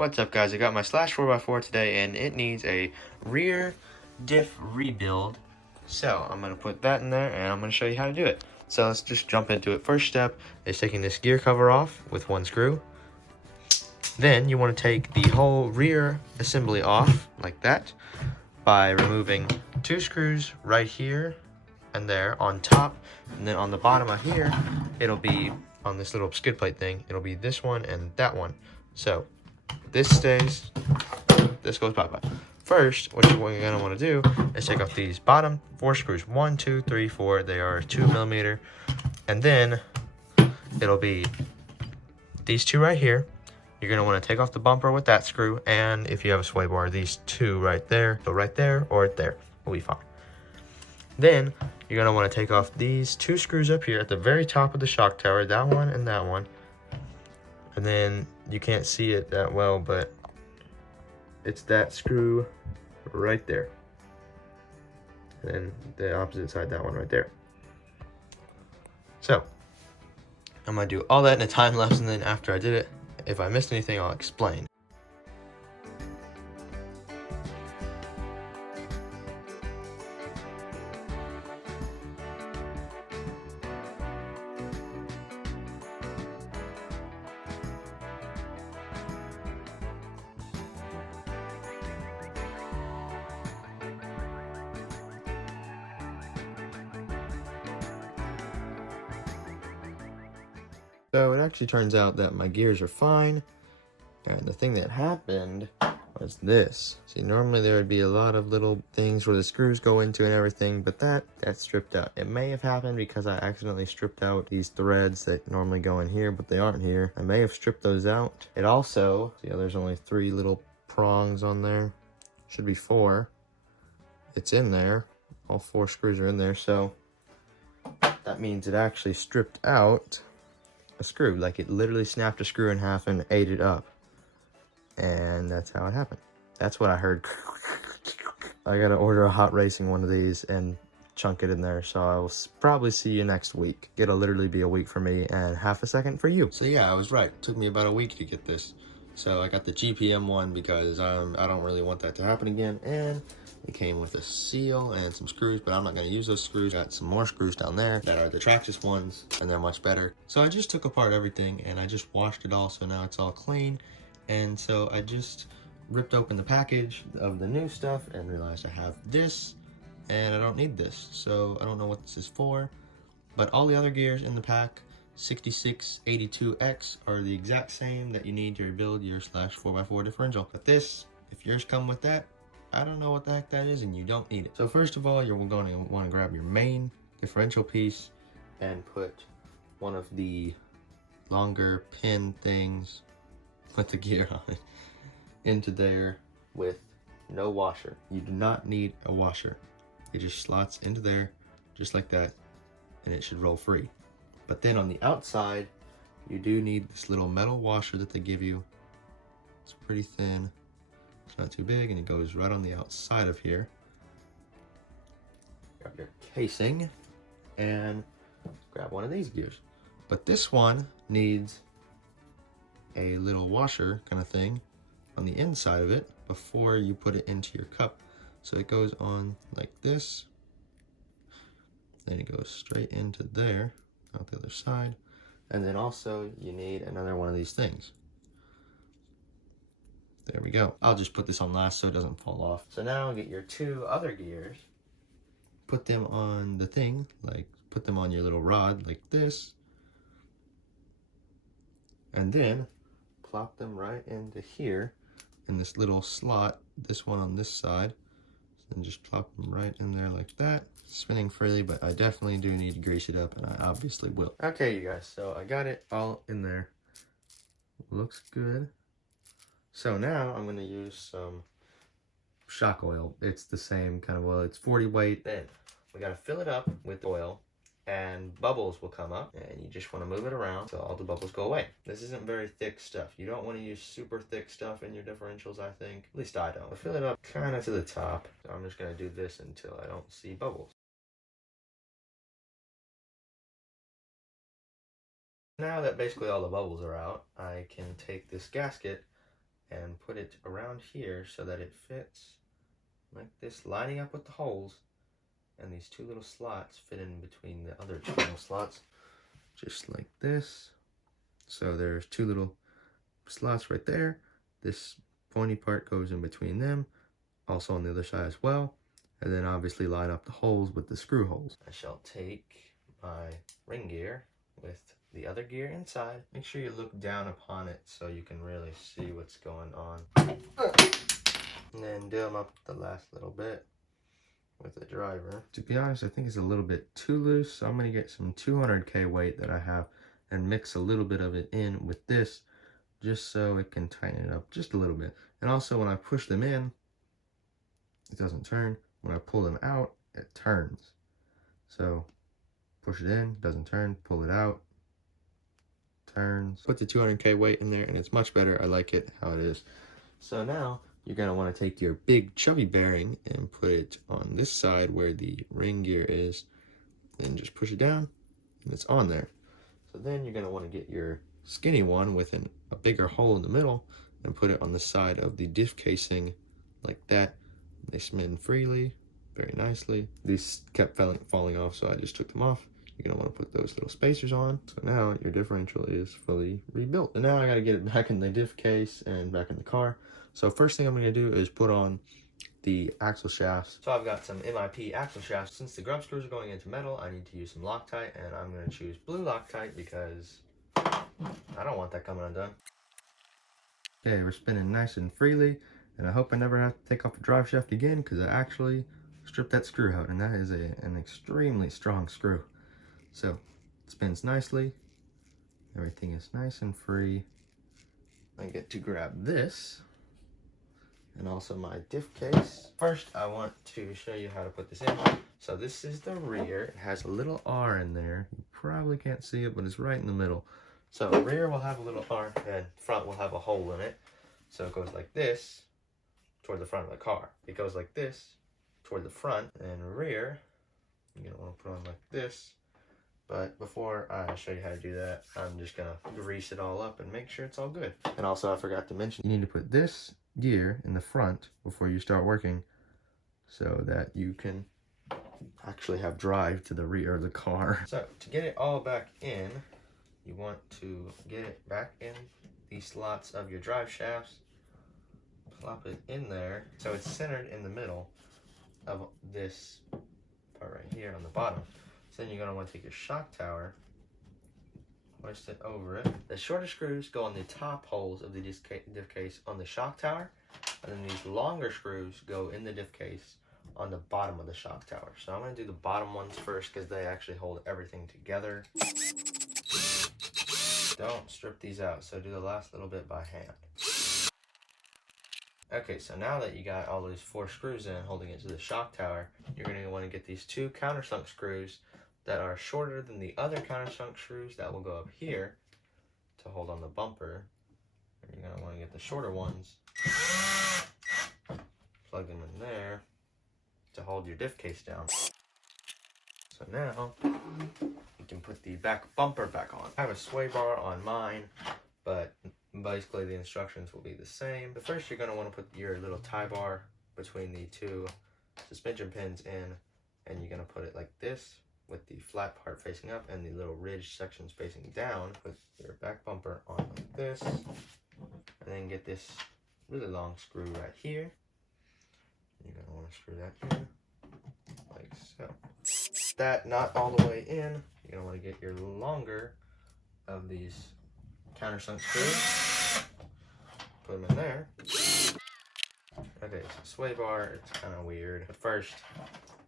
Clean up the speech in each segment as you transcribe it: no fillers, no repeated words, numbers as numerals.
What's up, guys? I got my slash 4x4 today, and it needs a rear diff rebuild. So I'm going to put that in there, and I'm going to show you how to do it. So let's just jump into it. First step is taking this gear cover off with one screw. Then you want to take the whole rear assembly off like that by removing two screws right here and there on top, and then on the bottom of here it'll be on this little skid plate thing, it'll be this one and that one. So this stays, this goes bye-bye. First, what you're going to want to do is take off these bottom 4 screws. 1, 2, 3, 4. They are 2mm. And then it'll be these two right here. You're going to want to take off the bumper with that screw. And if you have a sway bar, these two right there. So right there or there will be fine. Then you're going to want to take off these 2 screws up here at the very top of the shock tower. That one and that one. And then you can't see it that well, but it's that screw right there. And then the opposite side, that one right there. So I'm gonna do all that in a time lapse, and then after I did it, if I missed anything, I'll explain. So it actually turns out that my gears are fine, and the thing that happened was this. See, normally there would be a lot of little things where the screws go into and everything, but that's stripped out. It may have happened because I accidentally stripped out these threads that normally go in here, but they aren't here. I may have stripped those out. It also, see how there's only 3 little prongs on there? Should be 4. It's in there. All 4 screws are in there, so that means it actually stripped out a screw. Like, it literally snapped a screw in half and ate it up. And that's how it happened. That's what I heard. I gotta order a hot racing one of these and chunk it in there. So I will probably see you next week. It'll literally be a week for me and half a second for you. So yeah, I was right. It took me about a week to get this. So I got the GPM one because I don't really want that to happen again. And it came with a seal and some screws, but I'm not going to use those screws. Got some more screws down there that are the Traxxas ones, and they're much better. So I just took apart everything, and I just washed it all, so now it's all clean. And so I just ripped open the package of the new stuff and realized I have this, and I don't need this. So I don't know what this is for, but all the other gears in the pack, 6682X, are the exact same that you need to rebuild your slash 4x4 differential. But this, if yours come with that, I don't know what the heck that is, and you don't need it. So first of all, you're going to want to grab your main differential piece and put one of the longer pin things with the gear on it into there with no washer. You do not need a washer. It just slots into there just like that, and it should roll free. But then on the outside, you do need this little metal washer that they give you. It's pretty thin. It's not too big, and it goes right on the outside of here. Grab your casing and grab one of these gears. But this one needs a little washer kind of thing on the inside of it before you put it into your cup. So it goes on like this, then it goes straight into there, out the other side. And then also you need another one of these things. There we go. I'll just put this on last so it doesn't fall off. So now get your 2 other gears, put them on the thing, like put them on your little rod like this, and then plop them right into here in this little slot, this one on this side, and just plop them right in there like that. Spinning freely, but I definitely do need to grease it up, and I obviously will. Okay, you guys, so I got it all in there. Looks good. So now I'm going to use some shock oil. It's the same kind of oil. It's 40 weight. Then we got to fill it up with oil, and bubbles will come up, and you just want to move it around so all the bubbles go away. This isn't very thick stuff. You don't want to use super thick stuff in your differentials, I think. At least I don't. I'll fill it up kind of to the top. So I'm just going to do this until I don't see bubbles. Now that basically all the bubbles are out, I can take this gasket and put it around here so that it fits like this, lining up with the holes, and these two little slots fit in between the other two little slots, just like this. So there's two little slots right there. This pointy part goes in between them, also on the other side as well, and then obviously line up the holes with the screw holes. I shall take my ring gear with the other gear inside. Make sure you look down upon it so you can really see what's going on. And then do them up the last little bit with the driver. To be honest, I think it's a little bit too loose, so I'm going to get some 200K weight that I have and mix a little bit of it in with this, just so it can tighten it up just a little bit. And also when I push them in, it doesn't turn. When I pull them out, it turns. So push it in, doesn't turn, pull it out, turns. Put the 200K weight in there and it's much better. I like it how it is. So now you're going to want to take your big chubby bearing and put it on this side where the ring gear is, and just push it down and it's on there. So then you're going to want to get your skinny one with a bigger hole in the middle and put it on the side of the diff casing like that. They spin freely, very nicely. These kept falling off, so I just took them off. You're going to want to put those little spacers on. So now your differential is fully rebuilt. And now I got to get it back in the diff case and back in the car. So first thing I'm going to do is put on the axle shafts. So I've got some MIP axle shafts. Since the grub screws are going into metal, I need to use some Loctite, and I'm going to choose blue Loctite because I don't want that coming undone. Okay, we're spinning nice and freely, and I hope I never have to take off the drive shaft again because I actually stripped that screw out, and that is an extremely strong screw. So it spins nicely, everything is nice and free. I get to grab this and also my diff case. First, I want to show you how to put this in. So this is the rear. It has a little R in there. You probably can't see it, but it's right in the middle. So rear will have a little R and front will have a hole in it. So it goes like this toward the front of the car. It goes like this toward the front, and rear, you're gonna want to put on like this. But before I show you how to do that, I'm just gonna grease it all up and make sure it's all good. And also I forgot to mention, you need to put this gear in the front before you start working so that you can actually have drive to the rear of the car. So to get it all back in, you want to get it back in these slots of your drive shafts, plop it in there so it's centered in the middle of this part right here on the bottom. So then you're going to want to take your shock tower, hoist it over it. The shorter screws go on the top holes of the diff case on the shock tower, and then these longer screws go in the diff case on the bottom of the shock tower. So I'm going to do the bottom ones first because they actually hold everything together. Don't strip these out, so do the last little bit by hand. Okay, so now that you got all those 4 screws in holding it to the shock tower, you're going to want to get these 2 countersunk screws that are shorter than the other countersunk screws that will go up here to hold on the bumper. And you're going to want to get the shorter ones, plug them in there to hold your diff case down. So now you can put the back bumper back on. I have a sway bar on mine, but basically the instructions will be the same. But first you're going to want to put your little tie bar between the 2 suspension pins in, and you're going to put it like this with the flat part facing up and the little ridge sections facing down. Put your back bumper on like this, and then get this really long screw right here. You're going to want to screw that in like so. That not all the way in, you're going to want to get your longer of these countersunk screws, put them in there. Okay, so sway bar, it's kind of weird. But first,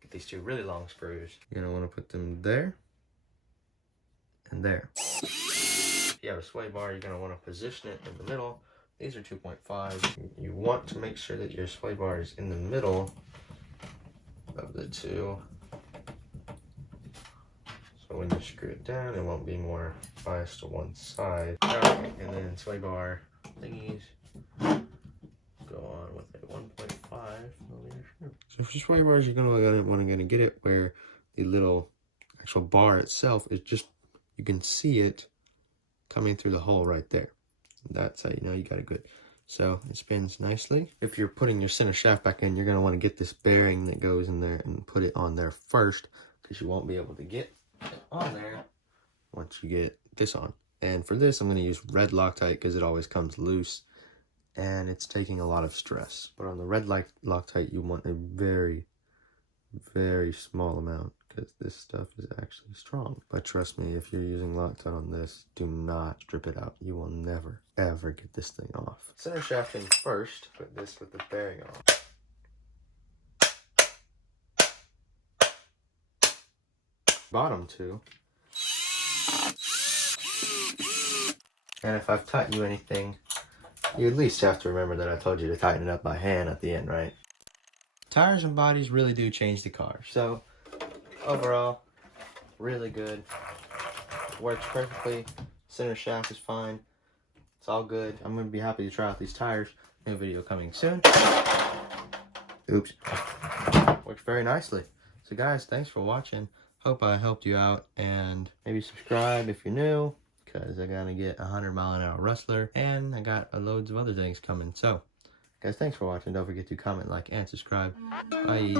get these 2 really long screws. You're going to want to put them there and there. If you have a sway bar, you're going to want to position it in the middle. These are 2.5. You want to make sure that your sway bar is in the middle of the 2. So when you screw it down, it won't be more biased to one side. Okay, and then sway bar thingies go on with a 1.5 millimeter screw. So for sway bars, you're gonna want to get it where the little actual bar itself is just, you can see it coming through the hole right there. That's how you know you got a good So it spins nicely. If you're putting your center shaft back in, you're going to want to get this bearing that goes in there and put it on there first, because you won't be able to get it on there once you get this on. And for this, I'm going to use red Loctite because it always comes loose and it's taking a lot of stress. But on the red Loctite, you want a very, very small amount because this stuff is actually strong. But trust me, if you're using Loctite on this, do not strip it out. You will never, ever get this thing off. Center shafting first, put this with the bearing on. Bottom two. And if I've taught you anything, you at least have to remember that I told you to tighten it up by hand at the end, right? Tires and bodies really do change the car. So, overall, really good. Works perfectly. Center shaft is fine. It's all good. I'm going to be happy to try out these tires. New video coming soon. Oops. Works very nicely. So guys, thanks for watching. Hope I helped you out. And maybe subscribe if you're new, because I gotta get a 100-mile-an-hour Rustler, and I got loads of other things coming. So, guys, thanks for watching. Don't forget to comment, like, and subscribe. Bye.